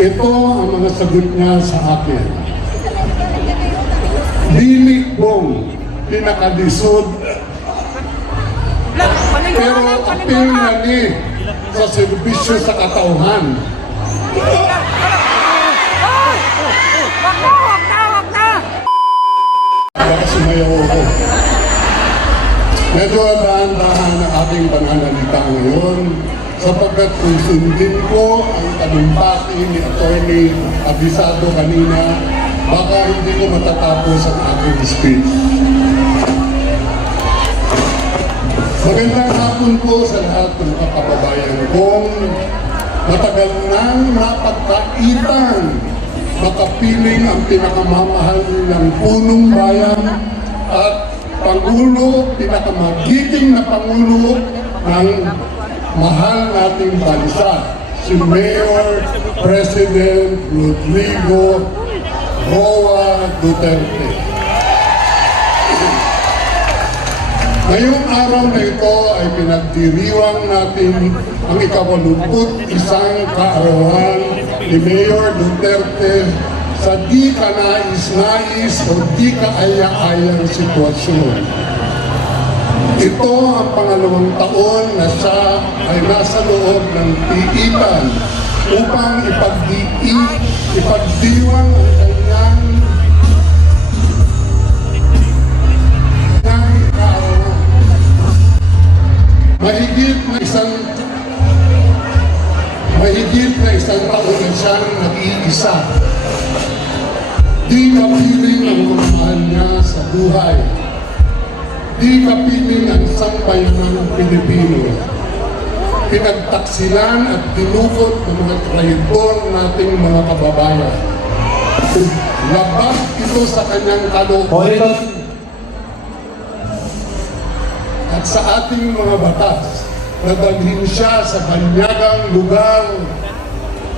Ito ang mga sagot niya sa akin. Dili bong pinakalisod, pero apil na ni sa serbisyo sa katauhan. Baka sumayaw ako. Medyo dahan-dahan ang aking pananalita ngayon sapagkat kung sundin ko ang talumpati ni Atty. Abisado kanina, baka hindi ko matatapos ang aking speech. Magandang hapon po sa lahat ng mga kababayan kong matagal nang napagkaitan makapiling ang pinakamamahal ng punong bayan at Pangulo, pinakamagiging na Pangulo ng mahal nating bansa, si Mayor President Rodrigo Roa Duterte. Ngayong araw na ito ay pinagdiriwang natin ang ika-81 kaarawan ni Mayor Duterte sa di kanais-nais o di kaaya-ayang sitwasyon. Ito ang pangalawang taon na siya ay nasa loob ng piitan upang ipagdiwang ang kanyang kaarawan. Mahigit na isang taon na siyang nag-iisa. Di kapiling ang mahal niya sa buhay. Di kapiling ang sambayan ng Pilipino. Pinagtaksilan at dinukot ng mga traidor nating mga kababayan. Labag ito sa kanyang kalooban at sa ating mga batas na dalhin siya sa banyagang lugar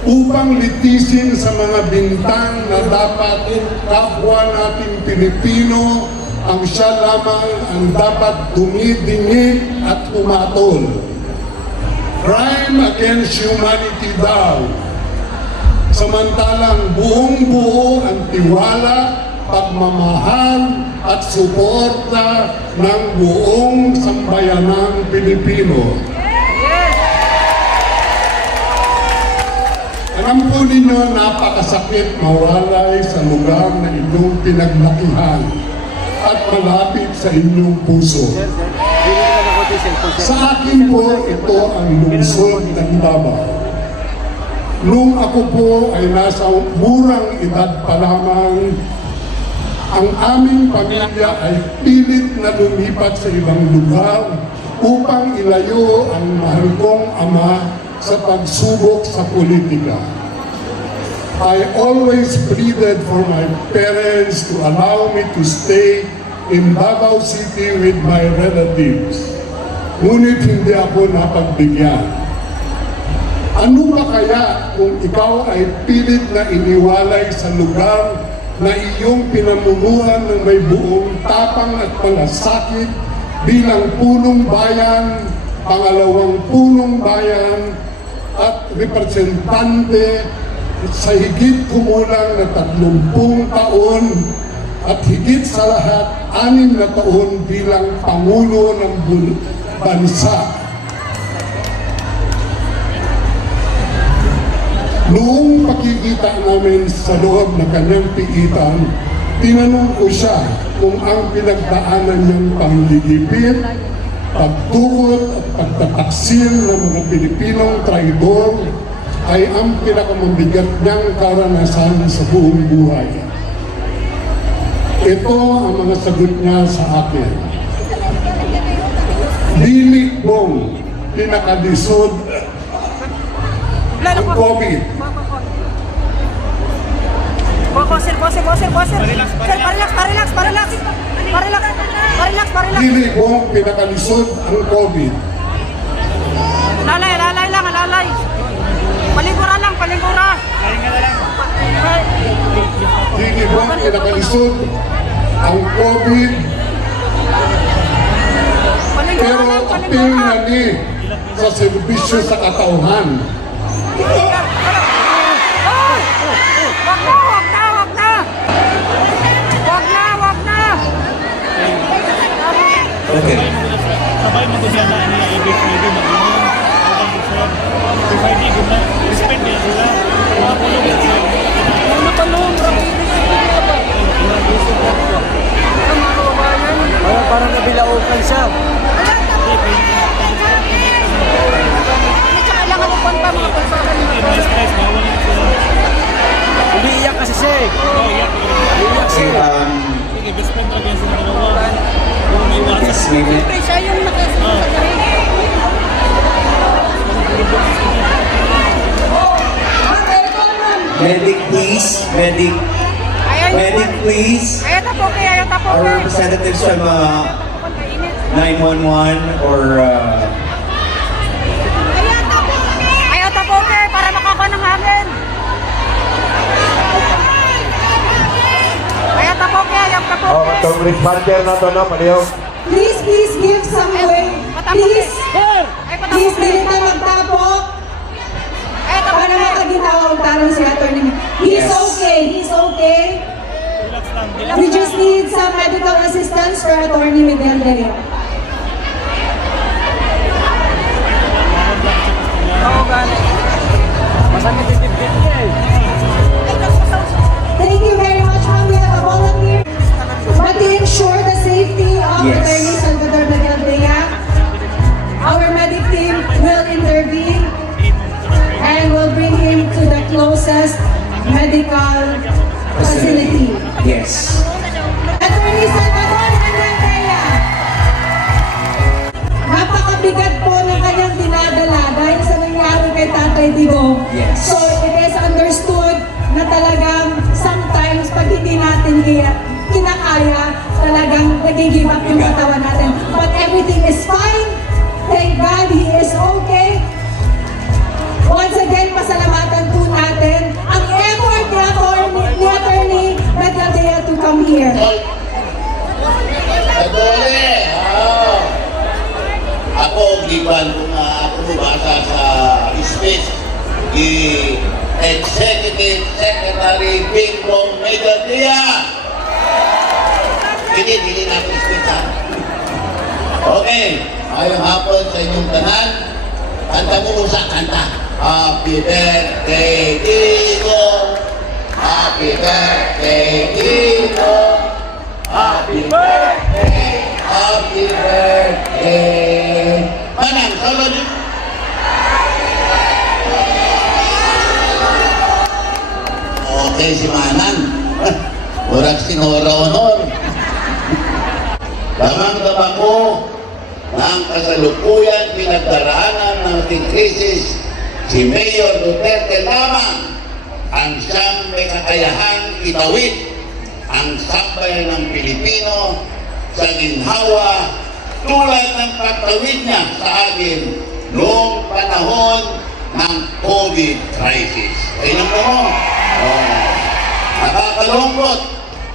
upang litisin sa mga bintang na dapat kapwa nating Pilipino ang siya lamang ang dapat dumidingig at umatol. Crime against humanity daw. Samantalang buong-buo ang tiwala, pagmamahal at suporta ng buong sambayanang Pilipino. Alam po ninyo, napakasakit mawalay sa lugar na inyong pinaglakihan at malapit sa inyong puso. Sa akin po, ito ang lungsod ng Davao. Nung ako po ay nasa murang edad pa lamang, ang aming pamilya ay pilit na lumipat sa ibang lugar upang ilayo ang mahal kong ama sa pagsubok sa politika. I always pleaded for my parents to allow me to stay in Davao City with my relatives. Ngunit hindi ako napagbigyan. Ano ba kaya kung ikaw ay pilit na iniwalay sa lugar na iyong pinamunuan ng may buong tapang at malasakit bilang punong bayan, pangalawang punong bayan, at representante sa higit kumulang na 30 taon at higit sa lahat 6 na taon bilang Pangulo ng bansa. Noong pakikita namin sa loob ng kanyang piitan, tinanong ko siya kung ang pinagdaanan niyang panghihigpit, pagtukot at pagtataksil ng mga Pilipinong traidor ay ang pinakamabigat niyang karanasan sa buong buhay. Ito ang mga sagot niya sa akin. Dili bong pinakalisod ang COVID. Dili bong pinakalisod ang COVID. Lalay lang, lalay. Palingkura lang. Dili bong pinakalisod ang COVID. Pero apil na ni sa serbisyo sa katauhan. Okay. Sabay mo siya na ni Ibig Pwede mag-inom. Pwede guna. Respect din sila. Mga kulong din sila. Parang nabilaukan siya. Kailangan mo pa mga konsolan mo. May stress. Bawal na sila. Umiiyak kasi siya eh. Oh, yeah. Umiiyak Okay, siya. Sige, best friend talaga yan sila dalawa. Kung may yes, WhatsApp. maybe. Siyempre, siya yung nakasasagay. Medic, please. Medic. Medic, please. Ayaw tapo kay, ayaw tapo Our kay. representatives from Kainit. 911 or Ayaw tapo kay, para makakuha ng hangin. Ayaw tapo kay, ayaw tapo Oh, kay. itong responder na to, no, paliw. Please give some way. Patapok Please, kay. Ay, patapok please, kay. dili na magtapok Ayaw tapo para kay. makaginawa ang tarong si attorney. He's Yes. okay, he's okay. Relax lang. We just need some medical assistance for attorney Miguel de Leon. Oo, gani. Masakit yung tibit niya eh. Thank you very much, ma'am. We have a volunteer. But to ensure the safety of Yes. attorney Salvador Miguel de Leon, our medic team will intervene and will bring him to the closest medical facility. yes. Attorney Salvador Miguel de Leon, napakabigat po ng kanyang dinadala dahil sa nangyari kay Tatay Digong. Yes. So it is understood na talagang sometimes pag hindi natin kinakaya, talagang nagigib up yung katawan natin. But everything is fine. Thank God he is okay. Once again, pasalamatan po natin ang effort ni Attorney Miguel de Leon to come here. Atole! Ako, giban kung ako bumasa sa speech ni Executive Secretary Bingong Megadia. Hindi natin speech ha. Okay, ngayong hapon sa inyong tanan, kanta mo sa kanta. Happy birthday, Digo! Happy birthday, Digo! Happy birthday! Happy birthday! Manang, solo niyo. Okay, si Manang. Murag sinora-honor. Damang-dama ko ng kasalukuyan pinagdaraanan ng ating krisis, si Mayor Duterte lamang ang siyang may kakayahang itawid ang sambayan ng Pilipino sa ginhawa tulad ng pagtawid niya sa atin noong panahon ng COVID crisis. Ayun mo, nakakalungkot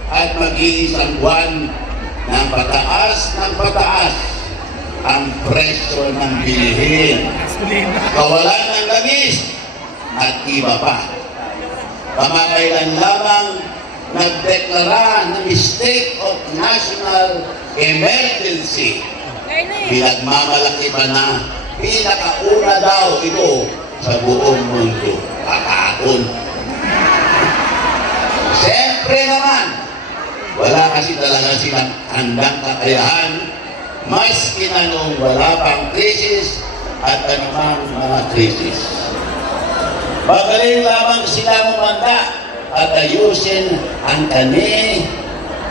at mag-iisang buwan ng pataas ang presyo ng bilihin, kawalan ng langis at iba pa. Kamakailan lamang nagdeklara ng state of national emergency. Pinagmamalaki pa na pinakauna daw ito sa buong mundo. Kakakon. Siyempre naman, wala kasi talaga silang handang kakayahan maski na nung wala pang krisis at anumang mga krisis. Magaling lamang sila umanda at ayusin ang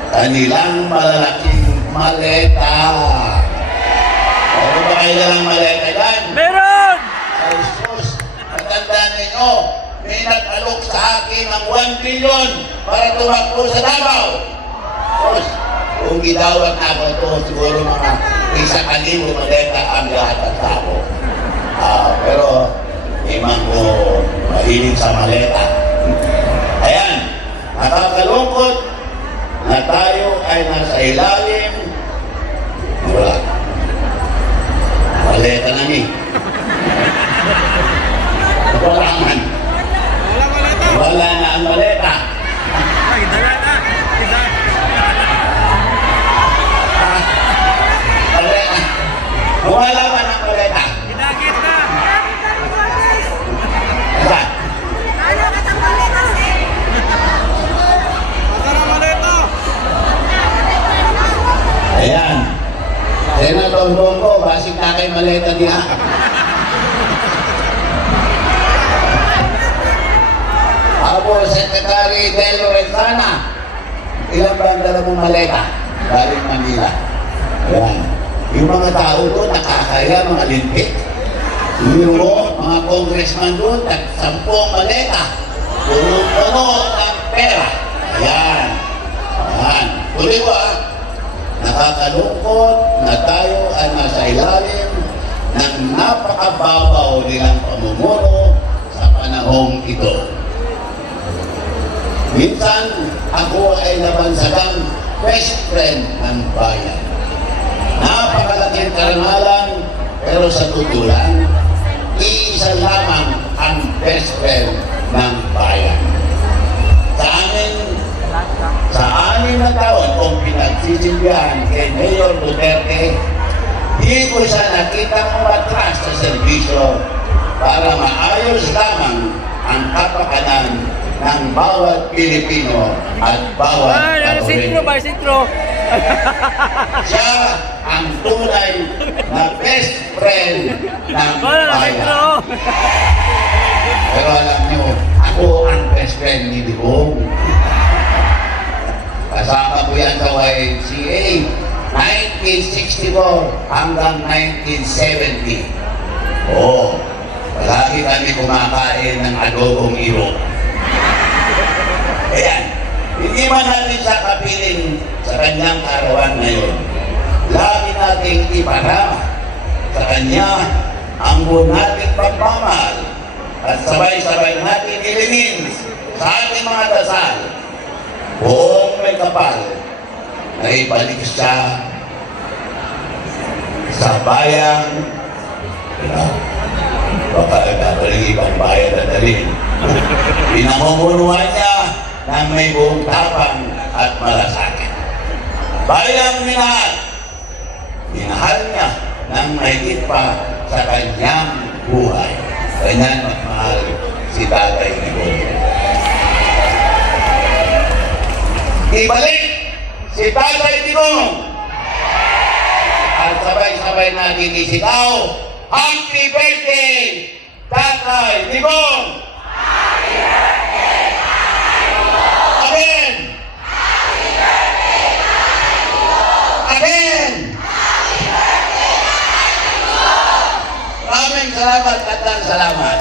kanilang malalaking maleta. Ano ba kailangang maleta yan? Meron! Ay sus, matandaan ninyo, may nag-alok sa akin ng 1 billion para tumakbo sa Davao. Sus, kung gidawat na ako ito, siguro mga 1,000 maleta ang lahat ng tao. Pero, imang ko mahilig sa maleta. Ayan, nakakalungkot na tayo ay nasa ilalim. Wala. Maleta na ni. Walangan. Wala na ang maleta. Lumalaban ang maleta. Ginagit na! Saan? Magkara maleta! Ayan. Senator Bongo, basig na kay maleta niya. Ako, Secretary Del Lorenzana. Ilan ba ang dala mong maleta? Galing Manila. Ayan. Yung mga tao doon, nakakaya, mga limpit. Yung mga congressman doon, 10 maleta. Puno-puno ng pera. Ayan. Ayan. Tuloy ko nakakalungkot na tayo ay nasa ilalim ng napakababaw nilang pamumuno sa panahong ito. Minsan, ako ay nabansagang best friend ng bayan. Napakalaking karangalan, pero sa tutulan, iisa lamang ang best friend ng bayan. Sa amin, sa 6 na taon kong pinagsisilbihan kay Mayor Duterte, di ko siya nakitang umatras sa serbisyo para maayos lamang ang kapakanan ng bawat Pilipino at bawat Katoliko. Sintro! Siya ang tunay na best friend ng bayan. Pero alam niyo, ako ang best friend ni Digong. Kasama ko yan sa YMCA, 1964 hanggang 1970. Oo, palagi kami kumakain ng adobong iro. Ayan, hindi man natin siya kapiling sa kanyang karawan ngayon. Lagi nating iparama sa kanya ang buong nating pagmamahal at sabay-sabay natin ilinin sa ating mga dasal. Buong may kapal na ibalik siya sa bayan. Baka nagkakaling ibang bayan na dalhin. Pinamumunuan niya ng may buong tapang at malasakit. Bayang minahal. Minahal niya ng mahigit pa sa kanyang buhay. Ganyan magmahal si Tatay Digong. Ibalik si Tatay Digong. At sabay-sabay natin isigaw, Happy Birthday, Tatay Digong! Happy Birthday, Tatay Digong! Amen! Happy Birthday, Tatay Digong! Amen! Happy Birthday, Tatay Digong! Maraming salamat at salamat.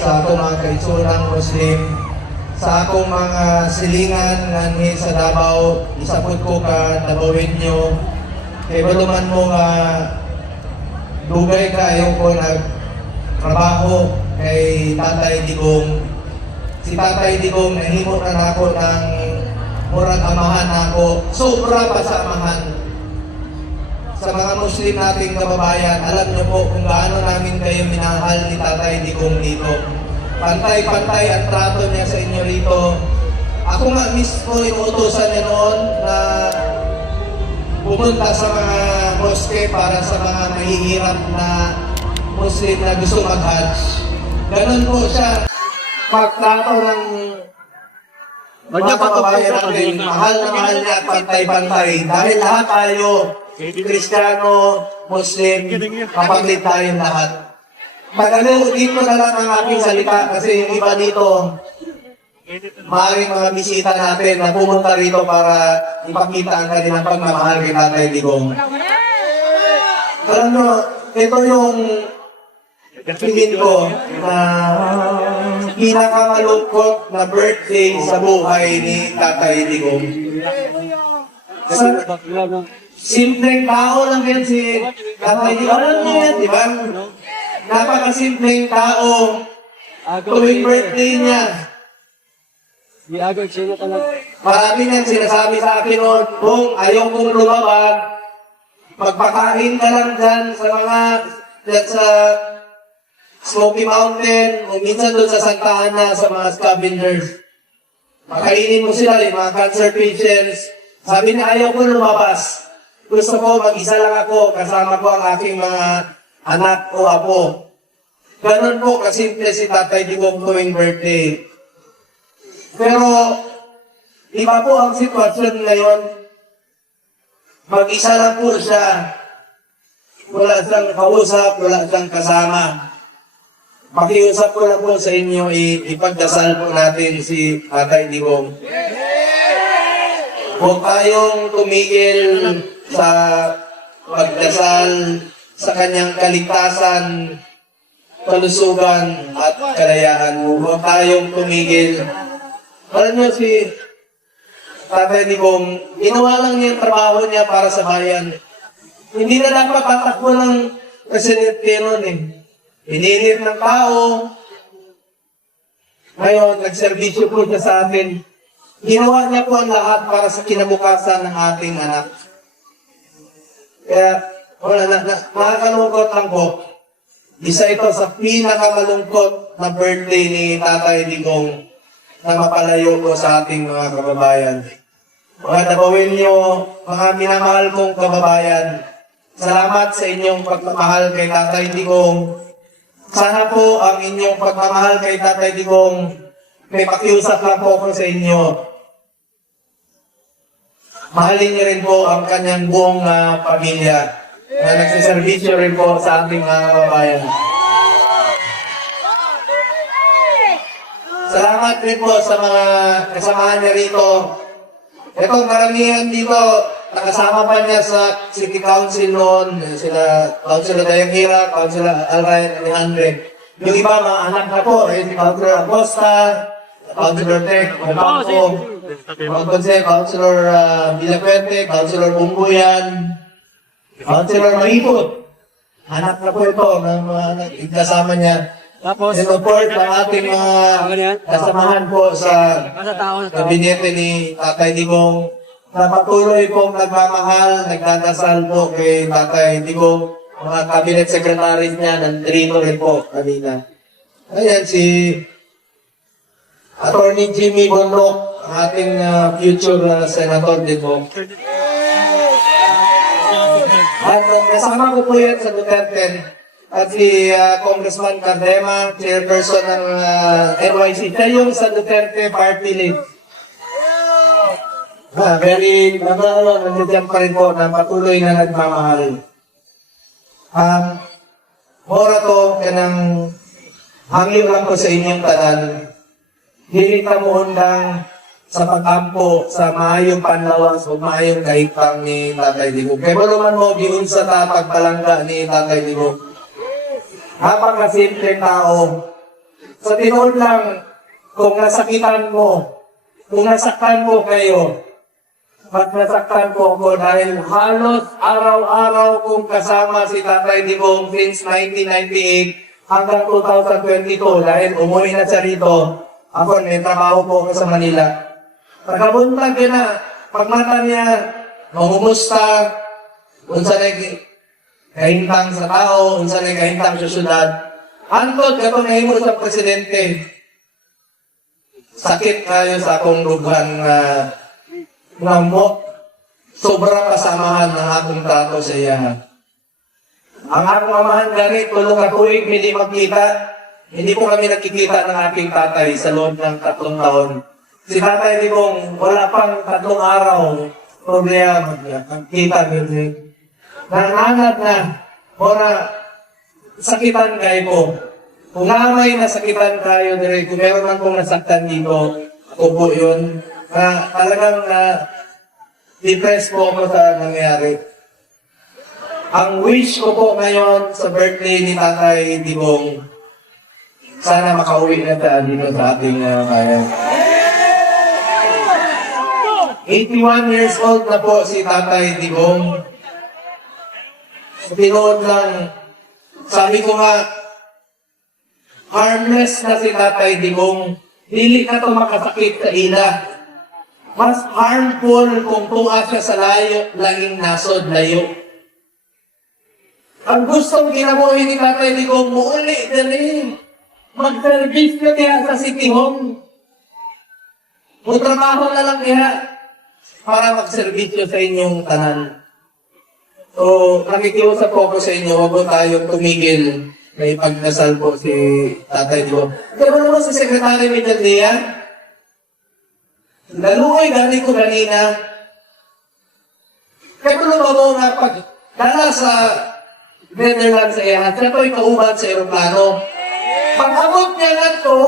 Sa atong mga kaitsurang Muslim, sa akong mga silingan nganhi sa Davao, isapod ko ka Davawin nyo. Kay baluman mo nga dugay ka ayaw ko nagtrabaho kay Tatay Digong. Si Tatay Digong nahimo na nako ng murag amahan nako, sobra pa sa amahan. Sa mga Muslim nating kababayan, alam niyo po kung gaano namin kayo minahal ni Tatay Digong dito. Pantay-pantay ang trato niya sa inyo rito. Ako nga mismo inuutosan niya noon na pumunta sa mga mosque para sa mga mahihirap na Muslim na gusto mag-Hajj. Ganun po siya. Pagtrato ng mga kababayan natin, mahal na mahal niya at pantay-pantay. Dahil lahat tayo, Kristiyano, Muslim, kapatid tayong lahat. Magano, dito na lang ang aking salita kasi yung iba dito, maaaring mga bisita natin na pumunta rito para ipakita ang kanilang pagmamahal kay Tatay Digong. Alam nyo, ito yung tingin ko na pinakamalungkot na birthday sa buhay ni Tatay Digong. Simpleng tao lang yan si Tatay Digong. Alam nyo yan, di ba? Napakasimpleng tao. Tuwing birthday niya, marami niyang sinasabi sa akin noon, kung ayaw kong lumabag, magpakain ka lang dyan sa mga, dyan sa Smoky Mountain, o minsan doon sa Santa Ana, sa mga scavengers. Makainin mo sila, yung mga cancer patients. Sabi niya, ayaw ko lumabas. gusto ko mag-isa lang ako, kasama ko ang aking mga anak o apo. Ganun po kasimple si Tatay Digong tuwing birthday. Pero, iba po ang sitwasyon ngayon. Mag-isa lang po siya. Wala siyang kausap, wala siyang kasama. Pakiusap ko lang po sa inyo, ipagdasal po natin si Tatay Digong. Huwag tayong tumigil sa pagdasal sa kanyang kaligtasan, kalusugan at kalayaan. Huwag tayong tumigil. Alam niyo si Tatay Digong, ginawa lang niya yung trabaho niya para sa bayan. Hindi na dapat tatakbo ng presidente nun eh. Ininit ng tao. Ngayon, nagserbisyo po siya sa atin. Ginawa niya po ang lahat para sa kinabukasan ng ating anak. Kaya, nakakalungkot lang po. Isa ito sa pinakamalungkot na birthday ni Tatay Digong na mapalayo po sa ating mga kababayan. Mga dabawin niyo, mga minamahal kong kababayan, salamat sa inyong pagmamahal kay Tatay Digong. Sana po ang inyong pagmamahal kay Tatay Digong, may pakiusap lang po ako sa inyo. Mahalin niyo rin po ang kanyang buong pamilya na nagsiservisyo rin po sa ating mga kababayan. Salamat rin po sa mga kasamahan niya rito. Ito, karamihan dito, nakasama pa niya sa City Council noon, sila Councilor Dayanghira, Councilor Alrayan Alejandre. Yung iba, mga anak na po, si Councilor Acosta, Councilor Tech, Bangko, Councilor Villapuente, Councilor Bumbuyan, Councilor Maripot. Anak na po ito, ng mga anak, kasama niya. Tapos, And of course, ang ating mga kasamahan po sa tao. kabinete ni Tatay Digong na patuloy pong nagmamahal, nagdadasal po kay Tatay Digong. Mga cabinet secretaries niya, nandito rin po kanina. Ayan, si Attorney Jimmy Bonloc, ang ating future senator din po. At kasama ko po yan sa Duterte. At si Congressman Cardema, chairperson ng NYC. Siya yung sa Duterte Party List. Very, nandiyan pa rin po na patuloy na nagmamahal. Mora to, kanang hangin lang ko sa inyong tanan. Dili ka mo undang sa pag-ampo sa maayong panlawas o maayong kahitang ni Tatay Digong. Kaya ba naman mo, giun sa pagpalangga ni Tatay Digong. Habang na simple tao, sa tinood lang, kung nasakitan mo, kung nasaktan mo kayo, at nasaktan po ako dahil halos araw-araw kong kasama si Tatay Digong since 1998 hanggang 2022 dahil umuwi na siya rito. Ako, may trabaho po ako sa Manila. Pagkabuntag yun na, pagmata niya, mamumusta, unsa na kahintang sa tao, unsa na kahintang sa syudad. Antod, kato na himo sa presidente. Sakit kayo sa akong lughan na mo, sobrang kasamahan ng akong tato sa iya. Ang akong amahan ganit, tulong na tuwing hindi magkita, hindi po kami nakikita ng aking tatay sa loob ng 3 taon. Si Tatay Digong, wala pang 3 araw, problema, magkita nyo. Nangangat na, na sakitan kayo po. Kung may nasakitan tayo, kung meron man pong nasaktan dito, ako po yun. Talagang depressed po ako sa nangyari. Ang wish ko po ngayon sa birthday ni Tatay Digong, sana makauwi na tayo dito sa ating bayan. 81 years old na po si Tatay Digong. Tinood lang, sabi ko nga, harmless na si Tatay Digong. Dili ka ito makasakit sa ila. Mas harmful kung tuwa siya sa layo, laging nasod, layo. Ang gustong kinabuhi ni Tatay Digong, muuli dali. Mag-service ka niya sa City Hall. Magtrabaho na lang niya para mag-servisyo sa inyong tanan. So, nakikiusap po ako sa inyo, huwag po tayong tumigil. May pagdasal po si Tatay Digong. Kaya naman si Secretary Medaldia, naluoy gani ko kanina. Kaya naman mo nga pag dala sa Netherlands sa iyan, siya to'y kauban sa aeroplano. Pag-abot niya na to,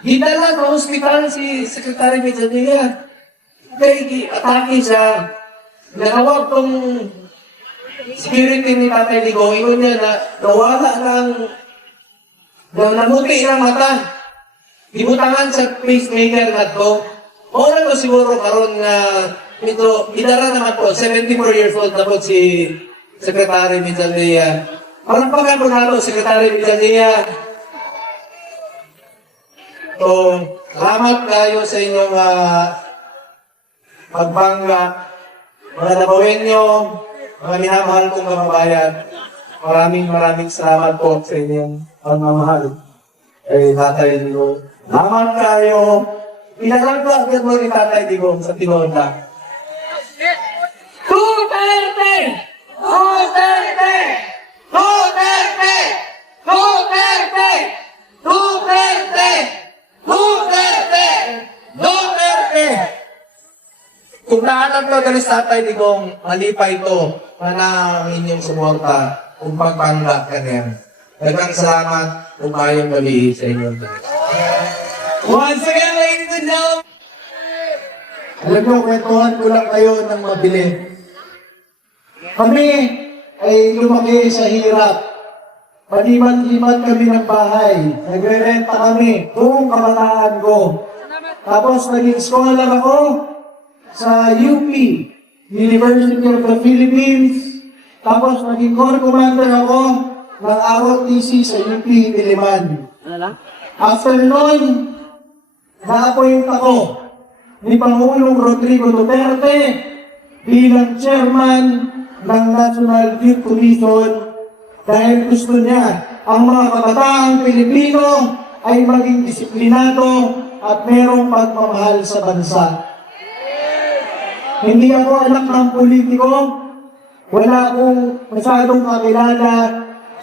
gidala sa hospital si Secretary Medaldia. Kaya atake siya. Nanawag tong security ni Tatay Digong, yun niya na nawala ng namuti ng mata. Ibutangan sa pacemaker na to. O na to siguro karon nga ito, idara naman po, 74 years old na po si Secretary Medaldia. Palakpakan po nato, Secretary Medaldia. So, salamat kayo sa inyong pagbangga. Mga Dabawenyo, mga minamahal kong kababayan, maraming salamat po sa inyong pagmamahal. Tatay Digong. Salamat kayo. Pinagagwa agad mo ni Tatay Digong sa Tinola. Duterte! Duterte! Duterte! Duterte! Duterte! Duterte! Duterte! Kung naalam ko galing sa Tatay Digong, malipay ito, mana ang inyong suporta kung pagpangga ka niyan. Dagang salamat kung mayong gabi sa inyong dalawa. Once again, ladies and gentlemen, alam nyo, kwentuhan ko lang kayo ng mabili. Kami ay lumaki sa hirap. Palimat-limat kami ng bahay. Nagre-renta kami. Buong kabataan ko. Tapos naging scholar ako sa UP, University of the Philippines. Tapos naging core commander ako ng ROTC sa UP Diliman. After nun, na-appoint ako ni Pangulong Rodrigo Duterte bilang chairman ng National Youth Commission dahil gusto niya ang mga kabataang Pilipino ay maging disiplinado at merong pagmamahal sa bansa. Hindi ako anak ng politiko, wala akong masyadong kakilala,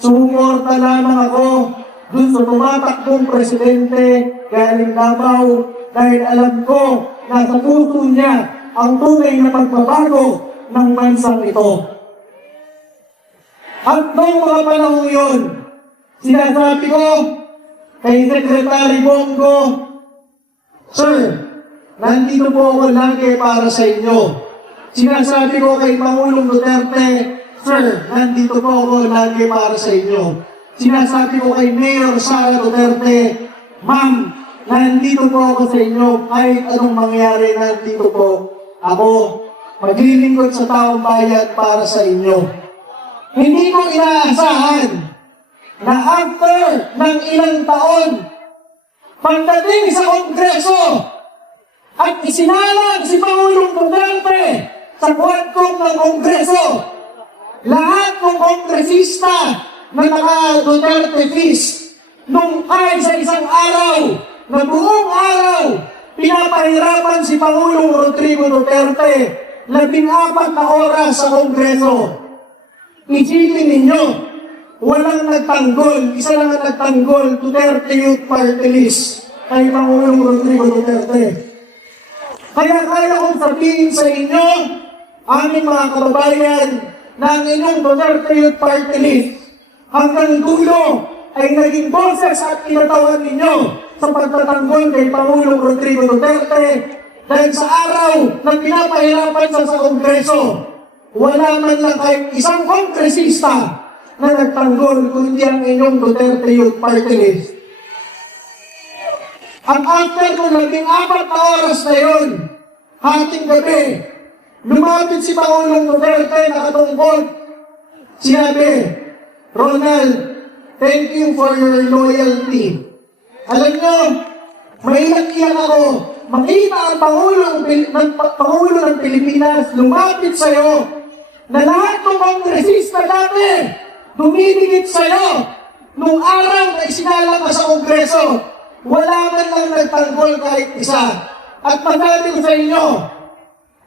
sumuporta lamang ako dun sa tumatakbong presidente galing Davao dahil alam ko na sa puso niya ang tunay na pagbabago ng bansang ito. At noong mga panahon yun, sinasabi ko kay Secretary Bongo, Sir, nandito po ako lagi para sa inyo. Sinasabi ko kay Pangulong Duterte, Sir, nandito po ako lagi para sa inyo. Sinasabi ko kay Mayor Sara Duterte, Ma'am, nandito po ako sa inyo. Kahit anong mangyari, nandito po ako. Maglilingkod sa taong bayan para sa inyo. Hindi ko inaasahan na after ng ilang taon, pagdating sa Kongreso, at isinalang si Pangulong Duterte sa kwartong ng Kongreso, lahat ng kongresista na naka-Duterte feast, nung ay sa isang araw, na buong araw, pinapahirapan si Pangulong Rodrigo Duterte 14 na oras sa Kongreso. Isipin ninyo, walang nagtanggol, isa lang ang nagtanggol, Duterte Youth Party List, kay Pangulong Rodrigo Duterte. Kaya kaya kong sabihin sa inyo, aming mga kababayan, na ang inyong Duterte Youth Party List, hanggang dulo ay naging boses at tinatawan ninyo sa pagtatanggol kay Pangulong Rodrigo Duterte dahil sa araw na pinapahirapan sa Kongreso, wala man lang kahit isang kongresista na nagtanggol kundi ang inyong Duterte Youth Party List. Ang after ng 14 na oras na yun, hating gabi, lumapit si Pangulong Duterte nakatungkol. Sinabi, Ronald, thank you for your loyalty. Alam nyo, maiyak-iyak ako. Makita ang Pangulo ng Pilipinas lumapit sa'yo na lahat ng kongresista dati dumidikit sa'yo nung araw na isinalang ka sa Kongreso. Wala man lang nagtanggol kahit isa. At masabi ko sa inyo,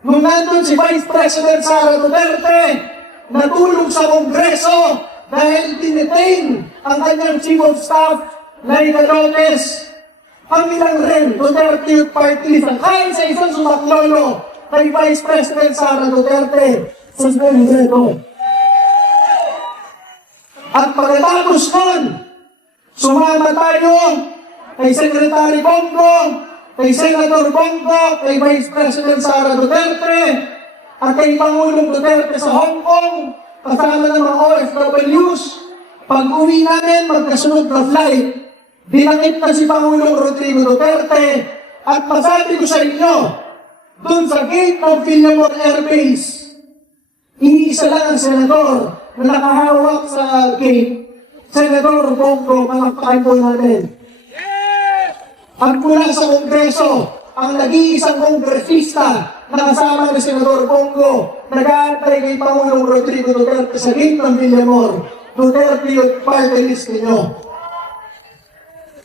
nung nandun si Vice President Sara Duterte, natulog sa Kongreso dahil dinetain ang kanyang Chief of Staff, Laika Lopez. Kami lang rin, Duterte Youth Party List, ang kahit sa isang sumaklolo kay Vice President Sara Duterte sa Kongreso. At pagkatapos nun, sumama tayo kay Secretary Bongo, kay Senator Bongo, kay Vice President Sara Duterte, at kay Pangulong Duterte sa Hong Kong, kasama ng mga OFWs. Pag-uwi namin, magkasunod na flight, dinakip na si Pangulong Rodrigo Duterte, at masabi ko sa inyo, dun sa gate ng Villamor Air Base, iniisa lang ang senador na nakahawak sa gate. Senador Bongo, palakpakan po natin. At mula sa Kongreso, ang nag-iisang kongresista na kasama ni Senador Bongo, nag-aantay kay Pangulong Rodrigo Duterte sa gate ng Villamor. Duterte Youth Party List ninyo.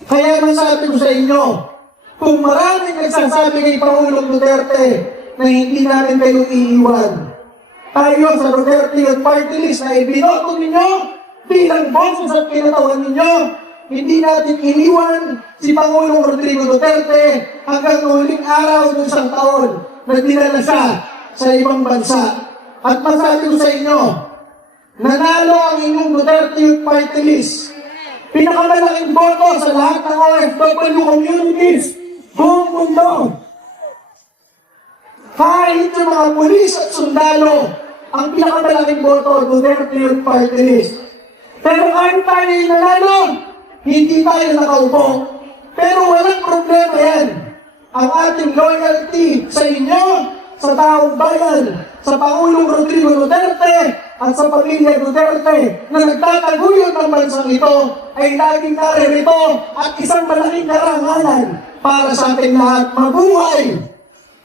Kaya masabi ko sa inyo, kung maraming nagsasabi kay Pangulong Duterte na hindi namin kayo iiwan, tayo sa Duterte Youth Party List na ibinoto ninyo bilang boses at kinatawan ninyo, hindi natin iniwan si Pangulong Rodrigo Duterte hanggang huling araw ng isang taon na dinala siya sa ibang bansa. At masabi ko sa inyo, nanalo ang inyong Duterte Youth Party List. Pinakamalaking boto sa lahat ng OFW communities buong mundo. Kahit yung mga pulis at sundalo, ang pinakamalaking boto, Duterte Youth Party List. Pero kahit tayo yung nanalo, hindi tayo nakaupo. Pero walang problema yan. Ang ating loyalty sa inyo, sa taong bayan, sa Pangulong Rodrigo Duterte, at sa pamilya Duterte na nagtataguyod ng bansang ito ay laging naririto at isang malaking karangalan para sa ating lahat. Mabuhay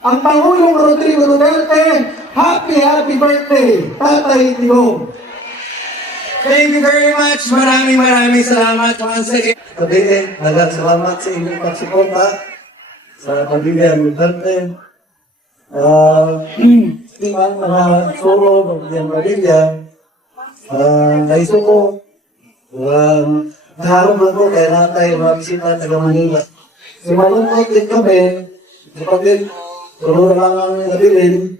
ang Pangulong Rodrigo Duterte. Happy birthday, Tatay Digong. Thank you very much. Maraming salamat once again. Sabihin, salamat sa inyong pagsuporta sa pamilya Duterte. Tingnan mga solo ng pamilya. Naisuko. Naharap lang ko kaya natay mga bisita taga Manila. Malungkot din kami. Kapag tulungan lang ang nabilin.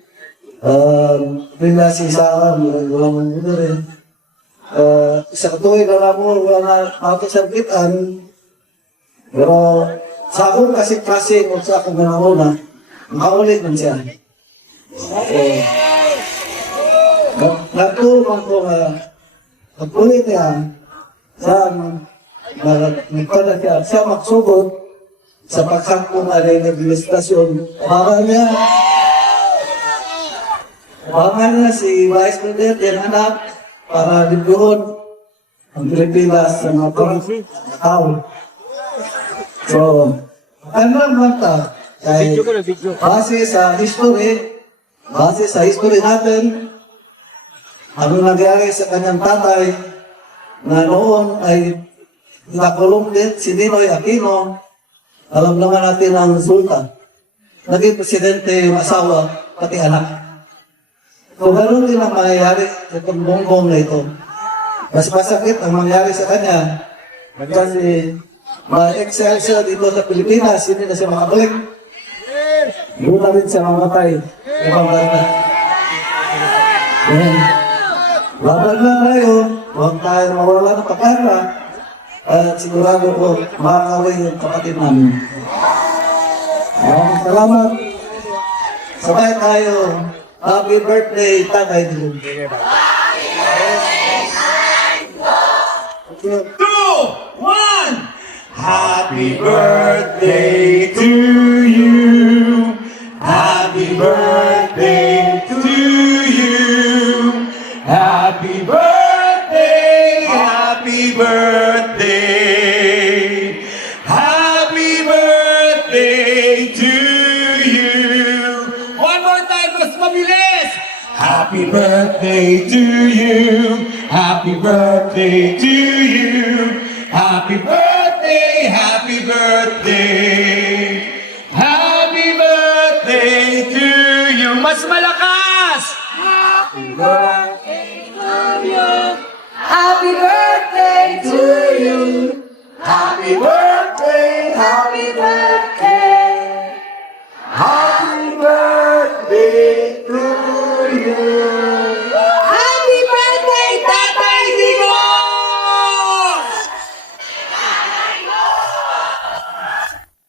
Bila si Sarah, walang muna rin. Isa katuloy na lang mo, wala na mapasarkitan. Pero sa akong kasi kung sa akong ganang makaulit man siya. Natulong ko nga pag-ulit niya sa nagpada siya magsugod sa pagsangkong alay ng administrasyon. Abangan na si Vice President yan anak para libuhon ang Pilipinas sa mga tao. So, ano lang ta? Base sa history natin, ano nangyari sa kanyang tatay na noon ay nakulong din si Ninoy Aquino. Alam naman natin ang resulta. Naging presidente yung asawa, pati anak. So, ganoon din ang mangyayari sa bongbong na ito. Mas masakit ang mangyari sa kanya kasi ma-excel siya dito sa Pilipinas, hindi na siya makabalik. Doon na rin siya mamatay. Ibang bata. Laban na tayo, huwag tayo mawala ng pagkara at sigurado ko makakawin yung kapatid namin. Salamat. Sabay tayo. Happy birthday, Tatay Digong. 2, 1. Happy birthday to you. Happy birthday to you. Happy birthday. Happy birthday. Happy birthday to you. One more time, mas mabilis. Happy birthday to you. Happy birthday to you. Happy birthday, happy birthday. Happy birthday to you. Mas Happy birthday to you. Happy birthday.